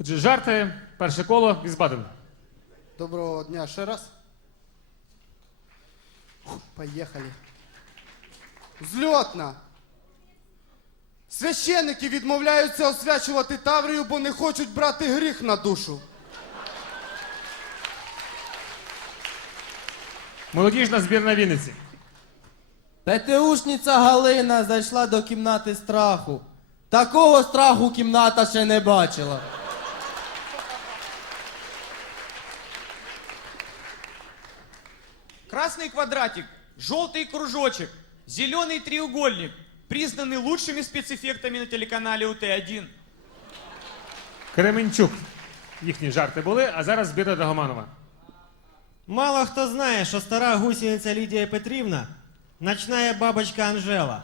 Отже, жарти, перше коло, Візбаден. Доброго дня ще раз. Поїхали. Зльотна. Священники відмовляються освячувати Таврію, бо не хочуть брати гріх на душу. Молодіжна збірна Вінниці. ПТУшниця Галина зайшла до кімнати страху. Такого страху кімната ще не бачила. Красный квадратик, желтый кружочек, зеленый треугольник, признаны лучшими спецэффектами на телеканале УТ-1. Кременчук. Їхні жарти були, а зараз збірна Драгоманова. Мало хто знає, що стара гусениця Лідія Петрівна ночная бабочка Анжела.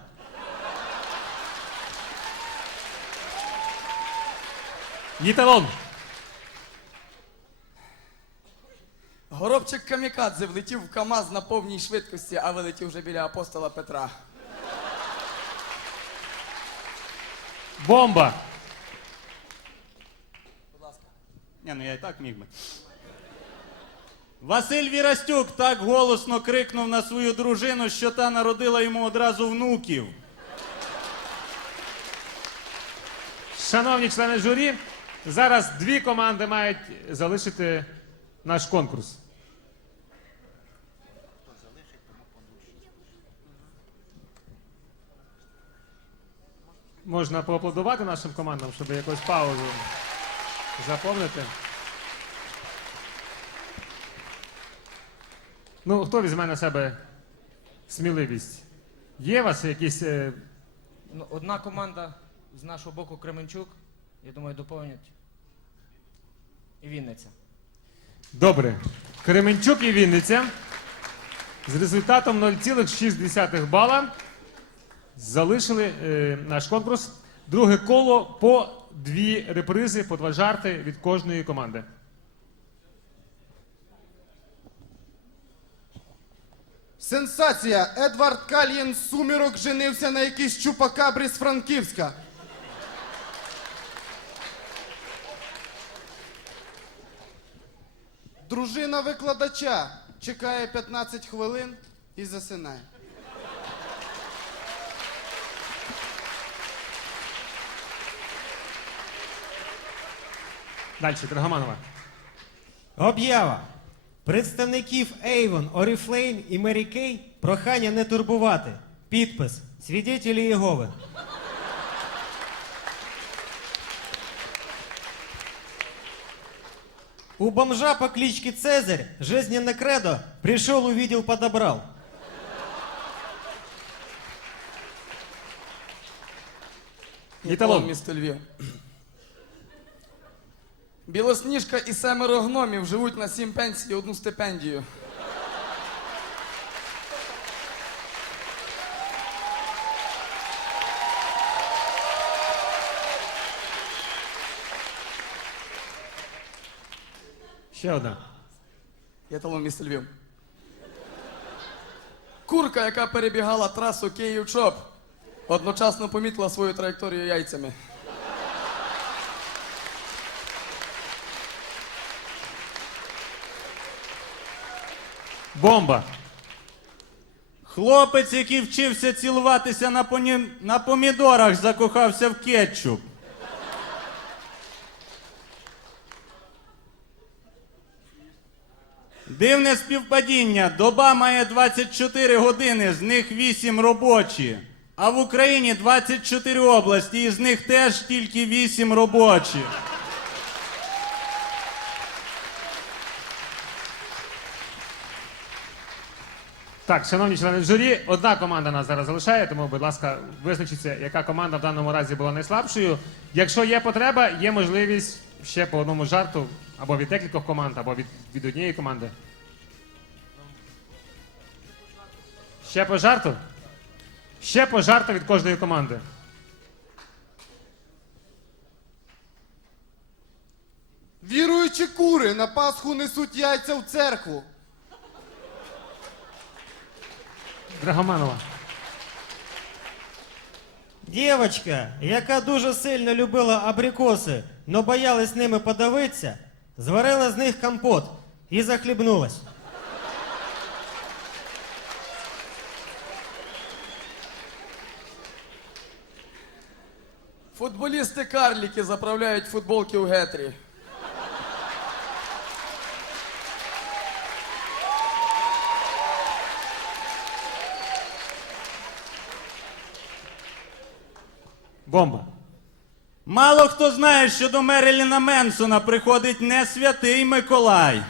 Їталон. Горобчик Камікадзе влетів в КАМАЗ на повній швидкості, а вилетів вже біля апостола Петра. Бомба. Будь Ні, ну я і так міг би. Василь Вірастюк так голосно крикнув на свою дружину, що та народила йому одразу внуків. Шановні члени журі, зараз дві команди мають залишити наш конкурс. Можна поаплодувати нашим командам, щоб якусь паузу заповнити. Ну, хто візьме на себе сміливість? Є у вас якісь е, Ну, одна команда з нашого боку Кременчук, я думаю, доповнять. І Вінниця. Добре. Кременчук і Вінниця з результатом 0,6 бала залишили е, наш конкурс. Друге коло по дві репризи, по два жарти від кожної команди. Сенсація! Едвард Кальєн сумірок женився на якійсь чупакабрі з Франківська. Дружина викладача чекає 15 хвилин і засинає. Далі, Драгоманова. Об'ява. Представників Avon, Oriflame і Mary Kay прохання не турбувати. Підпис. Свідетелі Єгови. У бомжа по кличке Цезарь жизненное кредо пришел, увидел, подобрал. Італон. місто Львів. Білосніжка і семеро гномів живуть на сім пенсій і одну стипендію. Ще одна. Я талон місто Львів. Курка, яка перебігала трасу Київ-Чоп, одночасно помітила свою траєкторію яйцями. Бомба. Хлопець, який вчився цілуватися на, поні... на помідорах, закохався в кетчуп. Дивне співпадіння. Доба має 24 години, з них 8 робочі. А в Україні 24 області, і з них теж тільки 8 робочі. Так, шановні члени журі, одна команда нас зараз залишає, тому, будь ласка, визначіться, яка команда в даному разі була найслабшою. Якщо є потреба, є можливість ще по одному жарту або від декількох команд, або від, від однієї команди. Ще по жарту? Ще по жарту від кожної команди. Віруючі кури на Пасху несуть яйця в церкву. Драгоманова. Дівочка, яка дуже сильно любила абрикоси, но боялась ними подавитися, зварила з них компот і захлібнулась. Футболісти карліки заправляють футболки у гетрі. Бомба. Мало хто знає, що до Мереліна Менсона приходить не святий Миколай.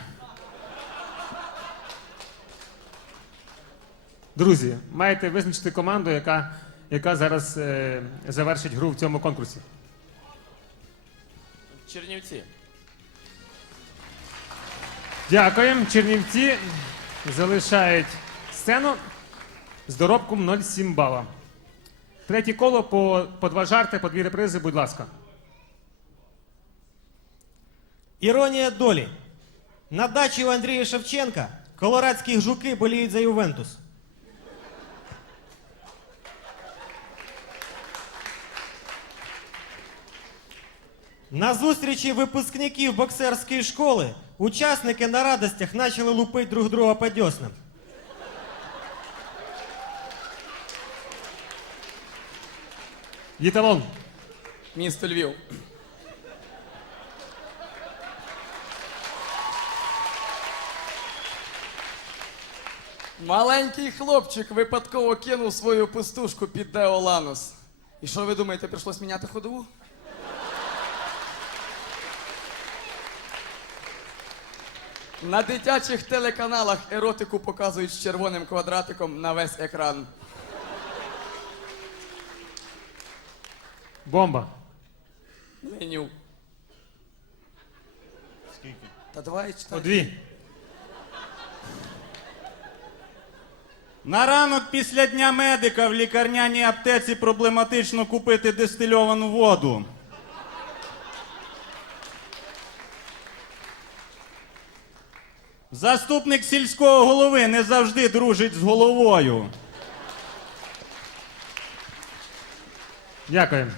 Друзі, маєте визначити команду, яка, яка зараз е, завершить гру в цьому конкурсі. Чернівці. Дякуємо. Чернівці залишають сцену з доробком 0,7 бала. Третє коло по, по два жарти, по дві репризи, будь ласка. Іронія долі. На дачі у Андрія Шевченка колорадські жуки боліють за Ювентус. На зустрічі випускників боксерської школи учасники на радостях почали лупити друг друга по дьоснам. Єталон. Місто Львів. Маленький хлопчик випадково кинув свою пустушку під Деоланус. І що ви думаєте, прийшлось міняти ходову? На дитячих телеканалах еротику показують з червоним квадратиком на весь екран. Бомба. Меню. Скільки? Та давай По читай. дві. На ранок після дня медика в лікарняній аптеці проблематично купити дистильовану воду. Заступник сільського голови не завжди дружить з головою. Дякуємо.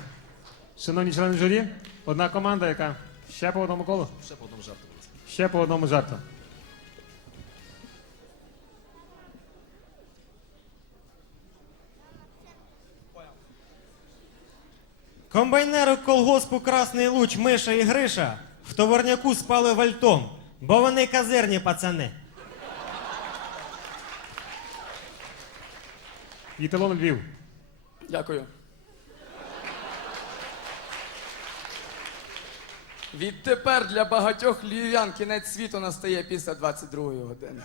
Шановні члени журі, одна команда, яка ще по одному колу? Ще по одному жарту. Ще по одному жарту. Комбайнери колгоспу Красний Луч, Миша і Гриша в товарняку спали вальтом, бо вони казирні пацани. Єталон Львів. Дякую. Відтепер для багатьох львів'ян кінець світу настає після 22-ї години.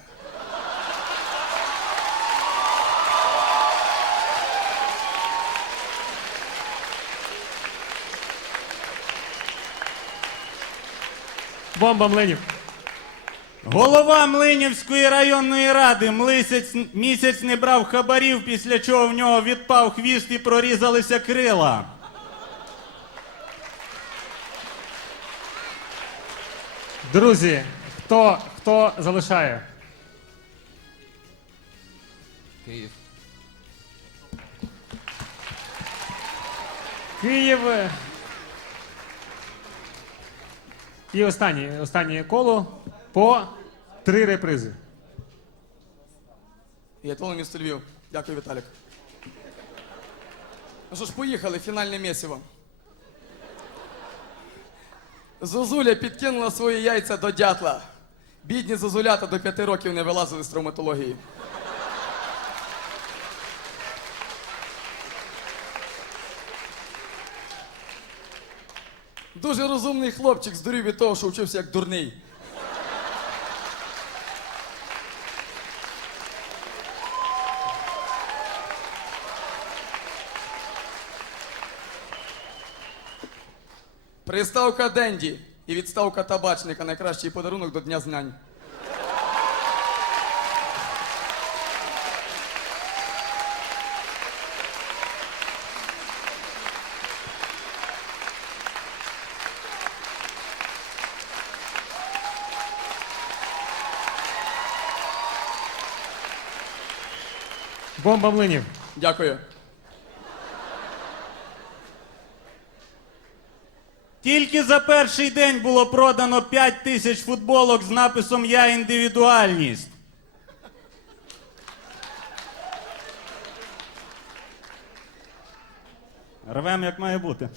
Бомба Мленів. Голова Млинівської районної ради млисяць місяць не брав хабарів, після чого в нього відпав хвіст і прорізалися крила. Друзі, хто, хто залишає? Київ. Київ. І останнє, останнє коло по три репризи. Я толно місто Львів. Дякую, Віталік. Ну що ж, поїхали, фінальне місиво. Зозуля підкинула свої яйця до дятла. Бідні зозулята до п'яти років не вилазили з травматології. Дуже розумний хлопчик здурів від того, що вчився як дурний. Приставка Денді і відставка табачника найкращий подарунок до Дня знань. Бомба Млинів. Дякую. Тільки за перший день було продано 5 тисяч футболок з написом Я індивідуальність. Рвем як має бути.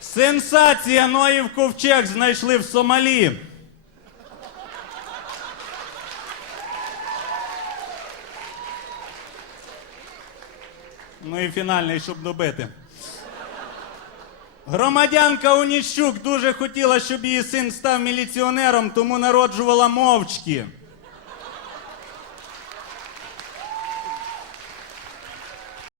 Сенсація Ноїв ковчег знайшли в Сомалі. Ну і фінальний, щоб добити. Громадянка Уніщук дуже хотіла, щоб її син став міліціонером, тому народжувала мовчки.